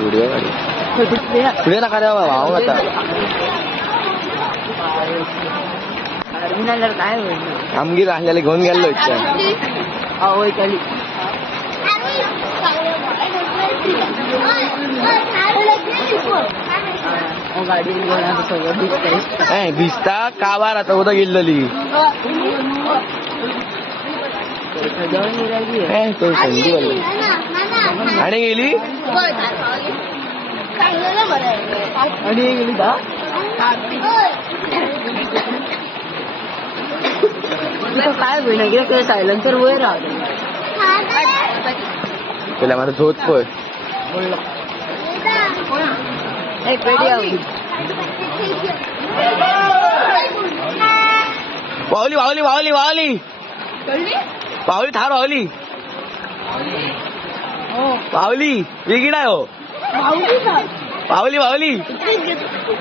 video पुढे नका द्या भाव आता काय होईल आमगी राहिलेले घेऊन गेलो गाडी भिजता का बार आता उद्या गेलेली आणि गेली काय होईल सायलेन्सर वर राहतो त्याला माझा झोत पण वावली वावली वावली वावली वावली थार वावली वावली वेगळी नाही हो वावली वावली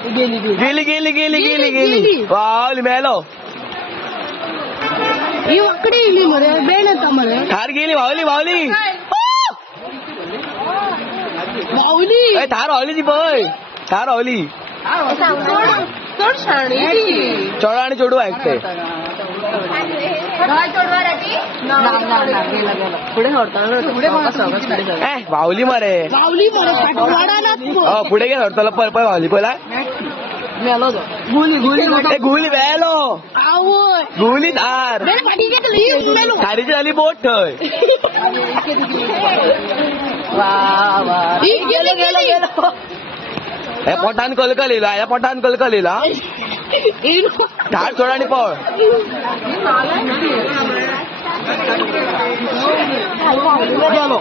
गेली गेली गेली गेली गेली वावली मेलो थार गेली वावली वावली थार वावली ती पळय थार वावली चढ आणि चढू ऐकते वावली मरे पुढे घे सोडताला पळ पळ वावली पहिला गुली वेलो गुली धार खारीची झाली बोट थंय हे पोटान कलकलीला या पोटान कलकलीला धार सोड आणि पळ गेलो